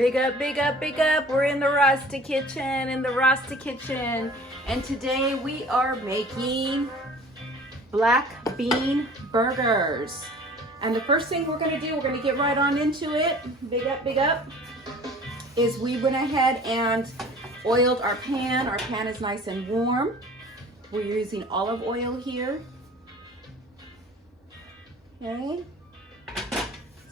Big up, big up, big up. We're in the Rasta Kitchen, and today we are making black bean burgers. And the first thing we're gonna do, we're gonna get right on into it. Big up, is we went ahead and oiled our pan. Our pan is nice and warm. We're using olive oil here. Okay.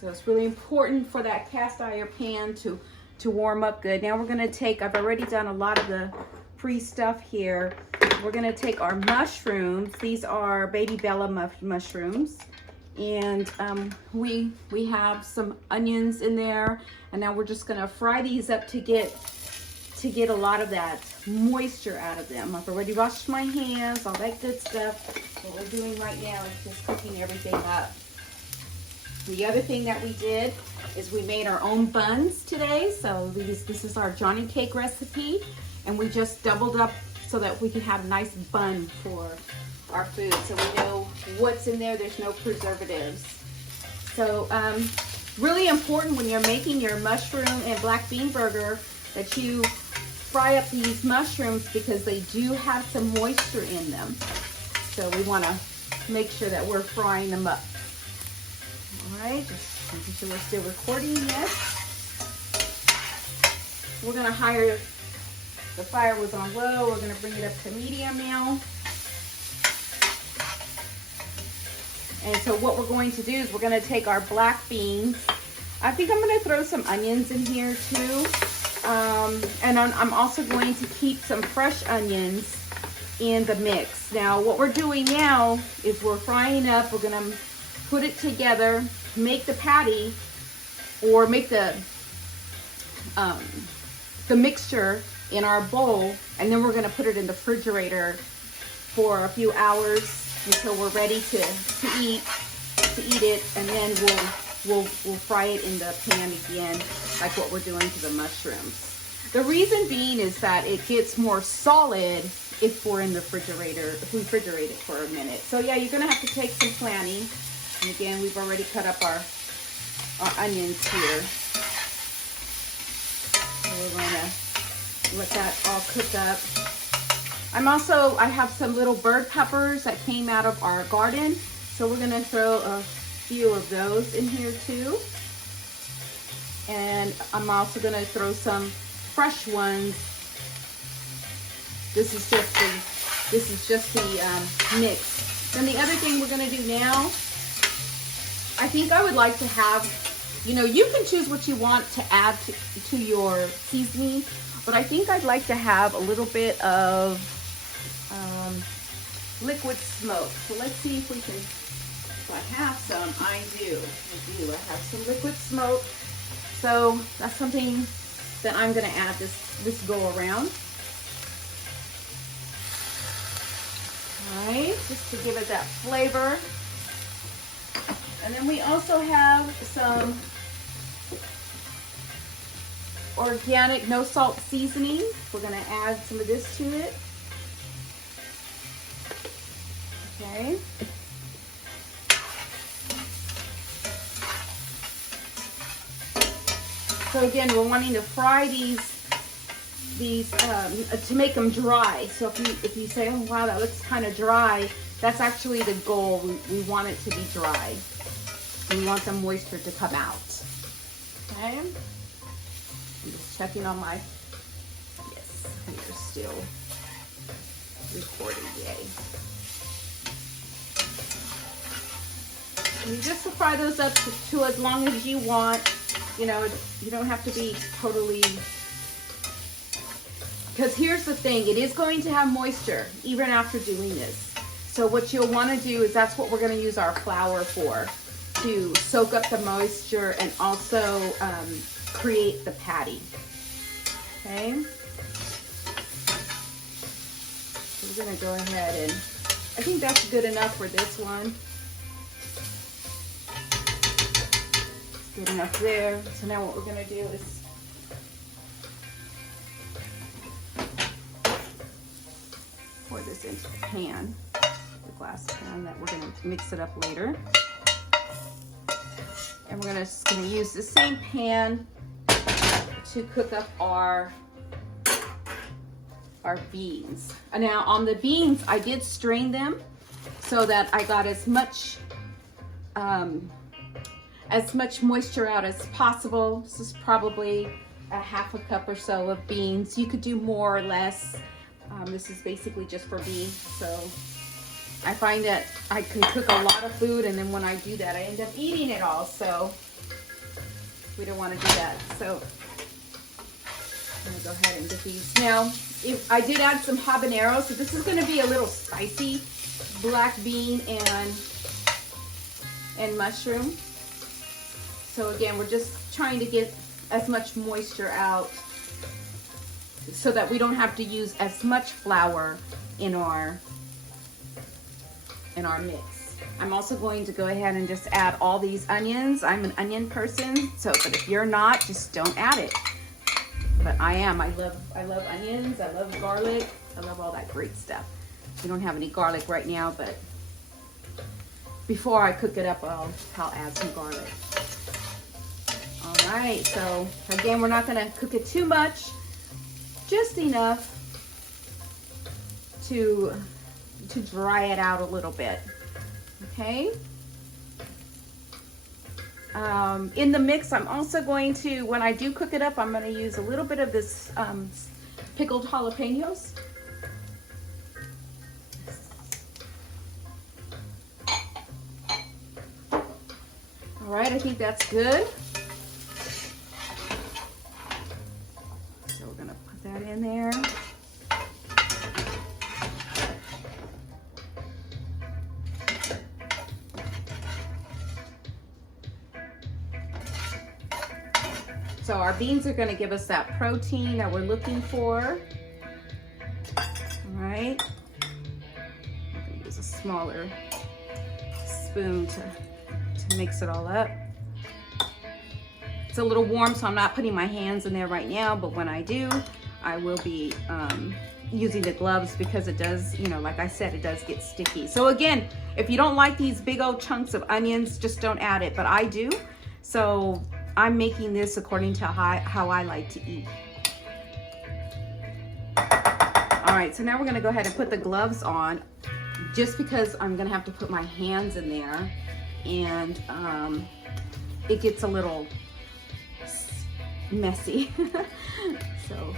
So it's really important for that cast iron pan to warm up good. Now we're gonna take, I've already done a lot of the pre-stuff here. We're gonna take our mushrooms. These are baby Bella mushrooms. And we have some onions in there. And now we're just gonna fry these up to get a lot of that moisture out of them. I've already washed my hands, all that good stuff. What we're doing right now is just cooking everything up. The other thing that we did is we made our own buns today. So this is our Johnny cake recipe, and we just doubled up so that we can have a nice bun for our food. So we know what's in there. There's no preservatives. So really important when you're making your mushroom and black bean burger that you fry up these mushrooms because they do have some moisture in them. So we want to make sure that we're frying them up. All right, just making sure we're still recording, yes. We're gonna the fire was on low, we're gonna bring it up to medium now. And so what we're going to do is we're gonna take our black beans. I think I'm gonna throw some onions in here too. And I'm also going to keep some fresh onions in the mix. Now what we're doing now is we're frying up, we're gonna put it together, make the patty, or make the mixture in our bowl, and then we're going to put it in the refrigerator for a few hours until we're ready to eat it, and then we'll fry it in the pan again, like what we're doing to the mushrooms. The reason being is that it gets more solid if we're in the refrigerator, if we refrigerate it for a minute. So yeah, you're going to have to take some planning. And again, we've already cut up our onions here. So we're going to let that all cook up. I have some little bird peppers that came out of our garden. So we're going to throw a few of those in here too. And I'm also going to throw some fresh ones. This is just the mix. Then the other thing we're going to do now, I think I would like to have, you can choose what you want to add to your seasoning, but I think I'd like to have a little bit of liquid smoke. So let's see if we can, if I have some, I do. I have some liquid smoke. So that's something that I'm going to add this go around. All right, just to give it that flavor. And then we also have some organic no salt seasoning. We're going to add some of this to it. Okay. So again, we're wanting to fry these to make them dry. So if you say, oh wow, that looks kind of dry, that's actually the goal. We want it to be dry. We want the moisture to come out. Okay. I'm just checking on my, yes, we're still recording, yay. And you just fry those up to as long as you want. You don't have to be totally, because here's the thing, it is going to have moisture even after doing this. So what you'll want to do is that's what we're going to use our flour for, to soak up the moisture and also create the patty. Okay. So we're going to go ahead and, I think that's good enough for this one. Good enough there. So now what we're going to do is pour this into the pan, the glass pan that we're going to mix it up later. And we're just going to use the same pan to cook up our beans. Now on the beans, I did strain them so that I got as much moisture out as possible. This is probably a half a cup or so of beans. You could do more or less. This is basically just for me. So I find that I can cook a lot of food, and then when I do that, I end up eating it all. So we don't want to do that. So I'm gonna go ahead and get these. Now, if I did add some habanero, so this is gonna be a little spicy, black bean and mushroom. So again, we're just trying to get as much moisture out so that we don't have to use as much flour in our mix. I'm also going to go ahead and just add all these onions. I'm an onion person, but if you're not, just don't add it. But I am. I love onions. I love garlic. I love all that great stuff. We don't have any garlic right now, but before I cook it up, I'll add some garlic. All right. So again, we're not going to cook it too much, just enough to dry it out a little bit. Okay. In the mix, I'm also going to, when I do cook it up, I'm going to use a little bit of this pickled jalapenos. All right, I think that's good. So we're going to put that in there. So our beans are going to give us that protein that we're looking for. All right. I'm going to use a smaller spoon to mix it all up. It's a little warm, so I'm not putting my hands in there right now, but when I do, I will be using the gloves because it does, like I said, it does get sticky. So again, if you don't like these big old chunks of onions, just don't add it, but I do. So I'm making this according to how I like to eat. All right, so now we're gonna go ahead and put the gloves on, just because I'm gonna have to put my hands in there, and it gets a little messy. So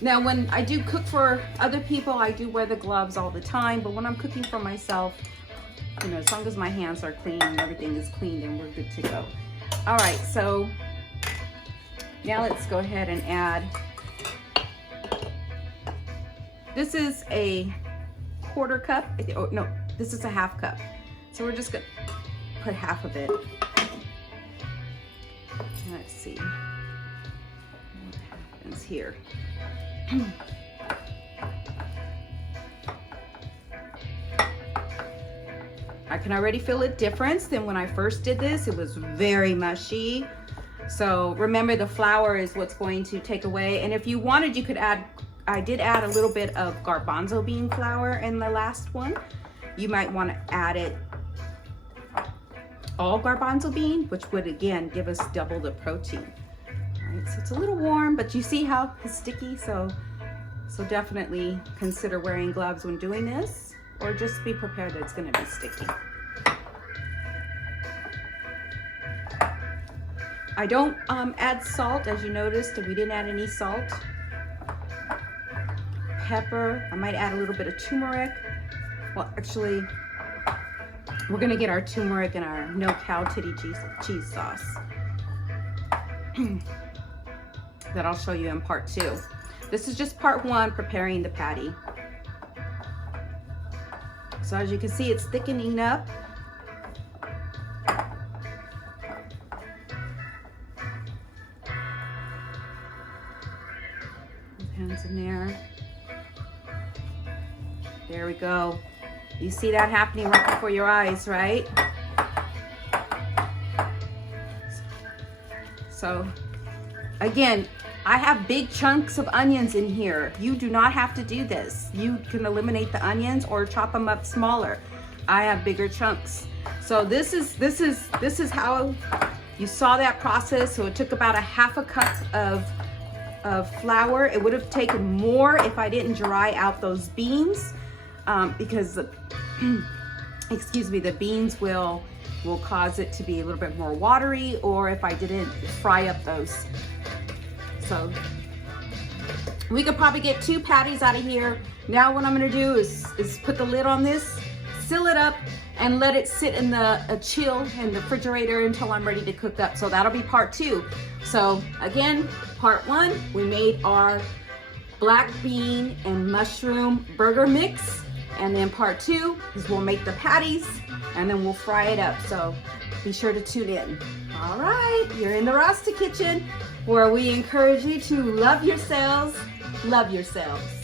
now when I do cook for other people, I do wear the gloves all the time, but when I'm cooking for myself, as long as my hands are clean and everything is clean, then we're good to go. All right, so now let's go ahead and add, this is a quarter cup, oh no, this is a half cup. So we're just gonna put half of it. Let's see what happens here. I can already feel a difference than when I first did this. It was very mushy. So remember, the flour is what's going to take away. And if you wanted, you could add, I did add a little bit of garbanzo bean flour in the last one. You might want to add it all garbanzo bean, which would again give us double the protein. All right, so it's a little warm, but you see how it's sticky? So definitely consider wearing gloves when doing this, or just be prepared that it's going to be sticky. I don't add salt, as you noticed. We didn't add any salt. Pepper. I might add a little bit of turmeric. Well, actually, we're going to get our turmeric and our no cow titty cheese sauce that I'll show you in part 2. This is just part 1, preparing the patty. So as you can see, it's thickening up. Hands in there. There we go. You see that happening right before your eyes, right? So again, I have big chunks of onions in here. You do not have to do this. You can eliminate the onions or chop them up smaller. I have bigger chunks. So this is how You saw that process, so it took about a half a cup of flour. It would have taken more if I didn't dry out those beans, because excuse me, the beans will cause it to be a little bit more watery, or if I didn't fry up those. So we could probably get 2 patties out of here. Now what I'm gonna do is put the lid on this, seal it up, and let it sit in the chill in the refrigerator until I'm ready to cook up. So that'll be part 2. So again, part 1, we made our black bean and mushroom burger mix. And then part 2 is we'll make the patties and then we'll fry it up. So be sure to tune in. All right, you're in the Rasta Kitchen, where we encourage you to love yourselves, love yourselves.